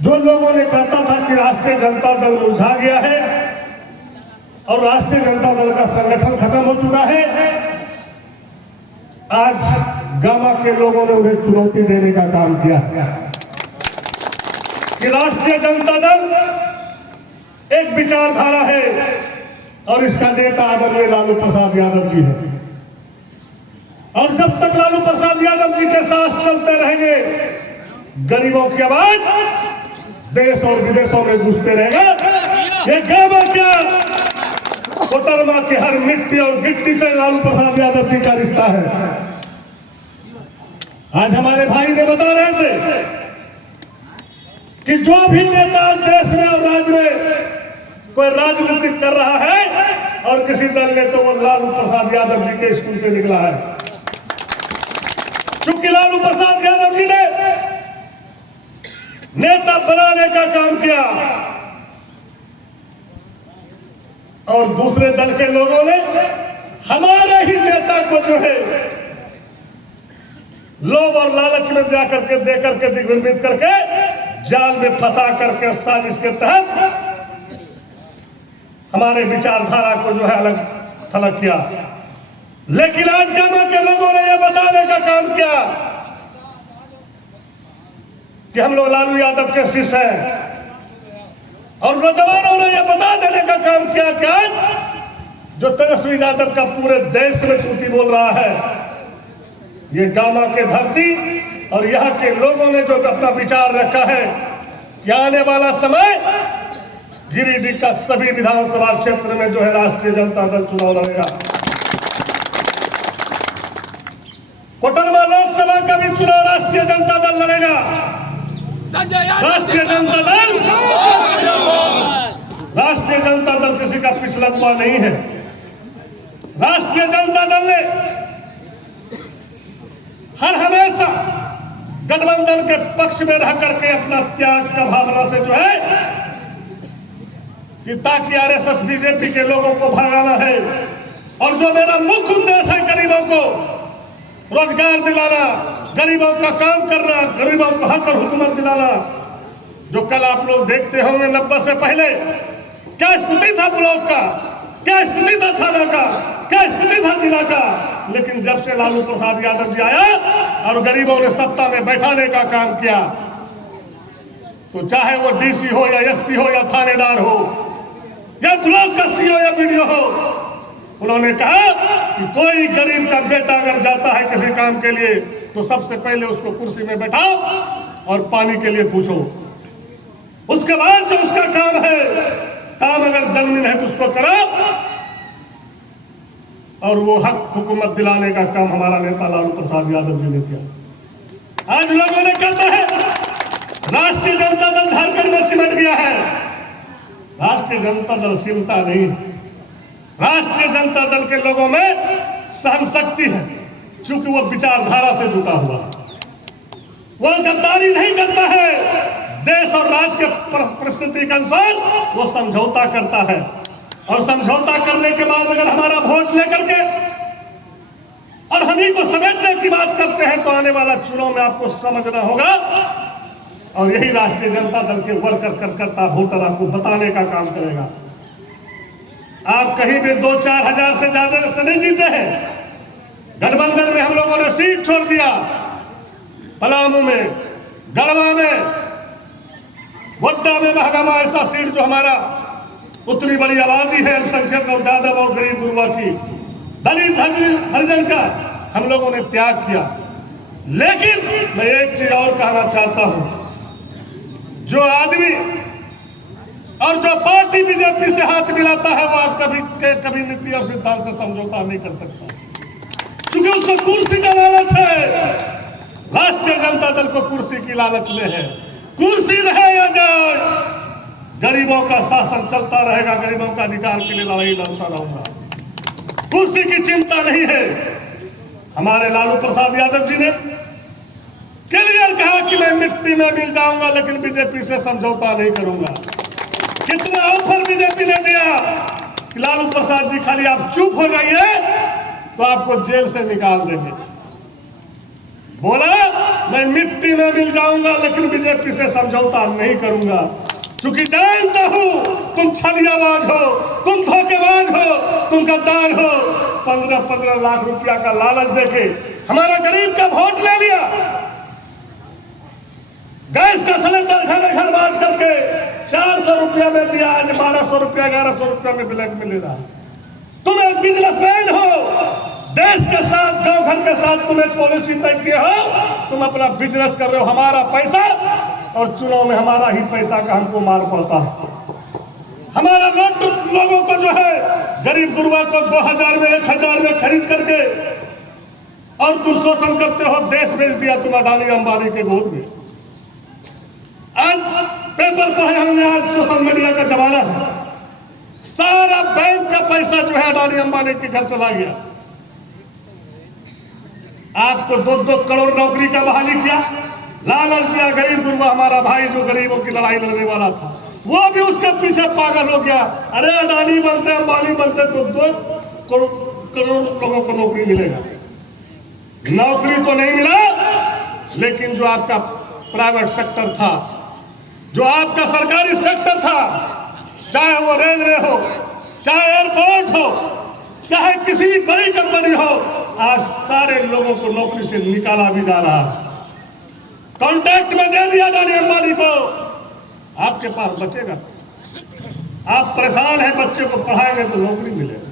जो लोगों ने कहता था कि राष्ट्रीय जनता दल मुरझा गया है और राष्ट्रीय जनता दल का संगठन खत्म हो चुका है, आज गामा के लोगों ने उन्हें चुनौती देने का काम किया कि राष्ट्रीय जनता दल एक विचारधारा है और इसका नेता आदरणीय लालू प्रसाद यादव जी है, और जब तक लालू प्रसाद यादव जी के साथ चलते रहेंगे गरीबों की आवाज देश और विदेशों में गूंजते रहेगा। ये गामा क्या कोटरमा के हर मिट्टी और गिट्टी से लालू प्रसाद यादव जी का रिश्ता है। आज हमारे भाई ने बता रहे थे कि जो भी नेता देश में और राज्य में कोई राजनीति कर रहा है और किसी दल ने, तो वो लालू प्रसाद यादव जी के स्कूल से निकला है। चूंकि लालू प्रसाद यादव जी ने नेता बनाने का काम किया और दूसरे दल के लोगों ने हमारे ही नेता को जो है लोभ और लालच में जाकर के देकर के दिग्भ्रमित करके जाल में फंसा करके साजिश के तहत हमारे विचारधारा को जो है अलग थलग किया। लेकिन आज गामा के लोगों ने यह बताने का काम किया कि हम लोग लालू यादव के शिष्य हैं, और नौजवानों ने यह बता देने का काम किया कि आज जो तेजस्वी यादव का पूरे देश में तूती बोल रहा है, ये गामा के धरती और यहाँ के लोगों ने जो अपना विचार रखा है कि आने वाला समय गिरिडीह का सभी विधानसभा क्षेत्र में जो है राष्ट्रीय जनता दल चुनाव लड़ेगा। कोटरमा लोकसभा का भी चुनाव राष्ट्रीय जनता दल लड़ेगा। राष्ट्रीय जनता दल किसी का पिछला हुआ नहीं है। राष्ट्रीय जनता दल ने हर हमेशा गठबंधन के पक्ष में रह करके अपना त्याग का भावना से जो है कि ताकि आरएसएस बीजेपी के लोगों को भगाना है, और जो मेरा मुख्य उद्देश्य है गरीबों को रोजगार दिलाना, गरीबों का काम करना, गरीबों को हक और हुकूमत दिलाना। जो कल आप लोग देखते होंगे 90 से पहले क्या स्थिति था ब्लॉक का, क्या स्थिति था थाना का, क्या स्थिति था जिला का, लेकिन जब से लालू प्रसाद यादव जी आया और गरीबों ने सत्ता में बैठाने का काम किया, तो चाहे वो डीसी हो या एसपी हो या थानेदार हो या ब्लॉक का सीओ या बीडीओ हो, उन्होंने कहा कि कोई गरीब का बेटा अगर जाता है किसी काम के लिए तो सबसे पहले उसको कुर्सी में बैठाओ और पानी के लिए पूछो। उसके बाद जो उसका काम है, काम अगर जमीन है तो उसको कराओ, और वो हक हुकूमत दिलाने का काम हमारा नेता लालू प्रसाद यादव जी ने किया। आज लोगों ने कहते हैं राष्ट्रीय जनता दल झारखंड में सिमट गया है। राष्ट्रीय जनता दल सिमटा नहीं है। राष्ट्रीय जनता दल के लोगों में सहन शक्ति है, चूंकि वो विचारधारा से जुटा हुआ, वो गद्दारी नहीं करता है। देश और राज्य के परिस्थिति के अनुसार वो समझौता करता है, और समझौता करने के बाद अगर हमारा वोट लेकर के और हम ही को समेटने की बात करते हैं तो आने वाला चुनाव में आपको समझना होगा, और यही राष्ट्रीय जनता दल के वर्कर कार्यकर्ता वोटर आपको बताने का काम करेगा। आप कहीं भी 2-4 हजार से ज्यादा से नहीं जीते हैं। गठबंधन में हम लोगों ने सीट छोड़ दिया, पलामू में, गढ़वा में, गोड्डा में, महागामा, ऐसा सीट जो हमारा उतनी बड़ी आबादी है अल्पसंख्यक और यादव और गरीब गुरुआ की, दलित हरिजन का हम लोगों ने त्याग किया। लेकिन मैं एक चीज और कहना चाहता हूं, जो आदमी और जो पार्टी बीजेपी से हाथ मिलाता है वो आप कभी नीति और सिद्धांत से समझौता नहीं कर सकता, क्योंकि उसको कुर्सी का लालच है। राष्ट्रीय जनता दल को कुर्सी की लालच में है। कुर्सी रहे या जाए, गरीबों का शासन चलता रहेगा, गरीबों का अधिकार के लिए लड़ाई लड़ता रहूंगा। कुर्सी की चिंता नहीं है। हमारे लालू प्रसाद यादव जी ने क्लियर कहा कि मैं मिट्टी में मिल जाऊंगा लेकिन बीजेपी से समझौता नहीं करूंगा। कितना ऑफर बीजेपी ने दिया कि लालू प्रसाद जी खाली आप चुप हो जाइए तो आपको जेल से निकाल देंगे। बोला मैं मिट्टी में मिल जाऊंगा लेकिन बीजेपी से समझौता नहीं करूंगा, क्योंकि जानता हूं तुम छलियाबाज हो, तुम धोखेबाज हो, तुम गद्दार हो। 15-15 लाख रुपया का लालच देके हमारा गरीब का वोट ले लिया। गैस का सिलेंडर घर घर बात करके 400 रुपया में दिया, आज 1200 रुपया 1100 रुपया में ब्लैक में ले रहा। तुम एक बिजनेसमैन हो, देश के साथ गांव घर के साथ तुम एक पॉलिसी तय किए हो, तुम अपना बिजनेस कर रहे हो, हमारा पैसा और चुनाव में हमारा ही पैसा का हमको मार पड़ता है। हमारा लोगों को जो है गरीब गुरबा को 2000 में 1000 में खरीद करके और तुम शोषण करते हो, देश बेच दिया तुम अडानी अंबानी के गोद में। आज पेपर पढ़े हमने, आज सोशल मीडिया का जमाना है, सारा बैंक का पैसा जो है अडानी अंबानी के घर चला गया। आपको 2-2 करोड़ नौकरी का बहाली किया, लालच दिया। गरीब गुरबा हमारा भाई जो गरीबों की लड़ाई लड़ने वाला था, वो भी उसके पीछे पागल हो गया। अरे अडानी बनते अंबानी बनते तो 2 करोड़ लोगों को नौकरी मिलेगा। नौकरी तो नहीं मिला, लेकिन जो आपका प्राइवेट सेक्टर था, जो आपका सरकारी सेक्टर था, चाहे वो रेलवे हो, चाहे एयरपोर्ट हो, चाहे किसी भी बड़ी कंपनी हो, आज सारे लोगों को नौकरी से निकाला भी जा रहा है। कॉन्ट्रैक्ट में दे दिया अडानी अंबानी को, आपके पास बचेगा। आप परेशान हैं, बच्चे को पढ़ाएंगे तो नौकरी मिलेगा।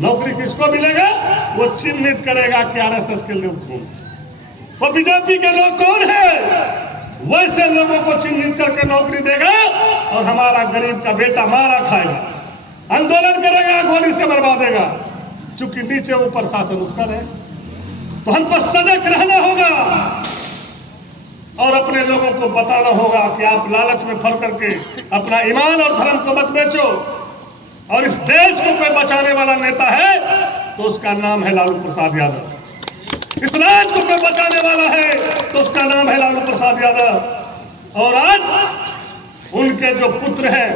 नौकरी किसको मिलेगा? वो चिन्हित करेगा कि आरएसएस के लोग कौन, वो बीजेपी के लोग कौन है, वैसे लोगों को चिन्हित करके नौकरी देगा और हमारा गरीब का बेटा मारा खाएगा, आंदोलन करेगा, गोली से मरवा देगा, क्योंकि नीचे ऊपर शासन उसका रहे। तो हमको सजग रहना होगा और अपने लोगों को बताना होगा कि आप लालच में फल करके अपना ईमान और धर्म को मत बेचो। और इस देश को कोई बचाने वाला नेता है तो उसका नाम है लालू प्रसाद यादव। इस राज्य को कोई बचाने वाला है तो उसका नाम है लालू प्रसाद यादव। और आज उनके जो पुत्र हैं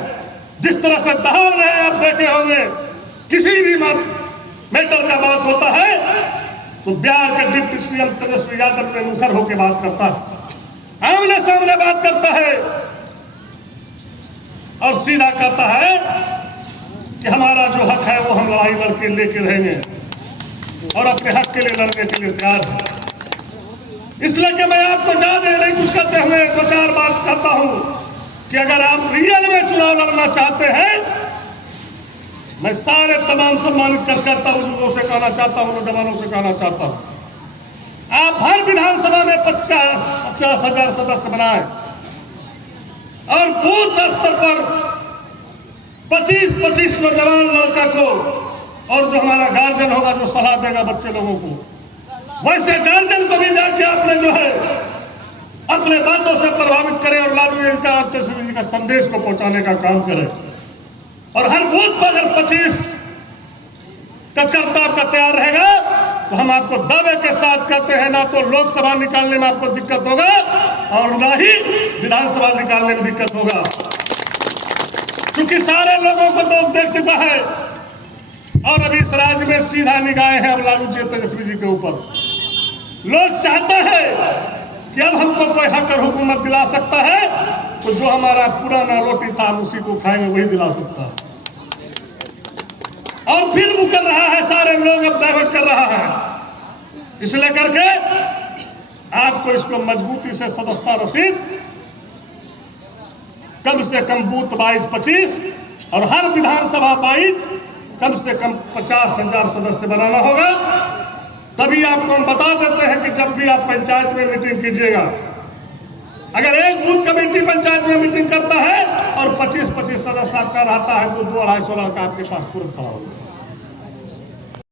जिस तरह से दहाड़ रहे हैं, आप देखे होंगे, किसी भी मैटर का बात होता है तो बिहार के डिप्टी सीएम तेजस्वी यादव पे मुखर होकर बात करता है, आमने सामने बात करता है और सीधा कहता है कि हमारा जो हक है वो हम लड़ाई लड़के लेके रहेंगे और अपने हक के लिए लड़ने के लिए तैयार है। इसलिए कि मैं आपको ज्यादा नहीं कुछ करते हुए 2-4 बात कहता हूं कि अगर आप रियल में चुनाव लड़ना चाहते हैं, मैं सारे तमाम सम्मानित करता हूं, लोगों से कहना चाहता हूं, नौजवानों से कहना चाहता हूं, आप हर विधानसभा में 50,000 सदस्य बनाएं और बूथ स्तर पर 25-25 नौजवान लड़का को, और जो हमारा गार्जियन होगा जो सलाह देगा बच्चे लोगों को, वैसे गार्जियन को भी जाके आपने जो है अपने बातों से प्रभावित करें और लालू जी का और तेजस्वी जी का संदेश को पहुंचाने का काम करें। और हर बूथ पर अगर 25 कार्यकर्ता आपका तैयार रहेगा तो हम आपको दावे के साथ कहते हैं, ना तो लोकसभा निकालने में आपको दिक्कत होगा और ना ही विधानसभा निकालने में दिक्कत होगा, क्योंकि सारे लोगों को तो देख चुका है। और अभी इस राज्य में सीधा निगाहें हैं अब लालू जी तेजस्वी जी के ऊपर। लोग चाहते हैं कि अब हमको कोई हक और हुकूमत दिला सकता है तो जो हमारा पुराना रोटी था उसी को खाएंगे, वही दिला सकता है। और फिर वो कर रहा है, सारे लोग अब डाइवर्ट कर रहा है। इसलिए करके आपको इसको मजबूती से सदस्यता रसीद कम से कम बूथ 22-25 और हर विधानसभा वाइज कम से कम 50,000 सदस्य बनाना होगा। तभी आपको हम बता देते हैं कि जब भी आप पंचायत में मीटिंग कीजिएगा, अगर एक बूथ कमेटी पंचायत में मीटिंग करता है और 25-25 सदस्य आपका रहता है तो 2-250 लाख आपके पास तुरंत खड़ा होगा।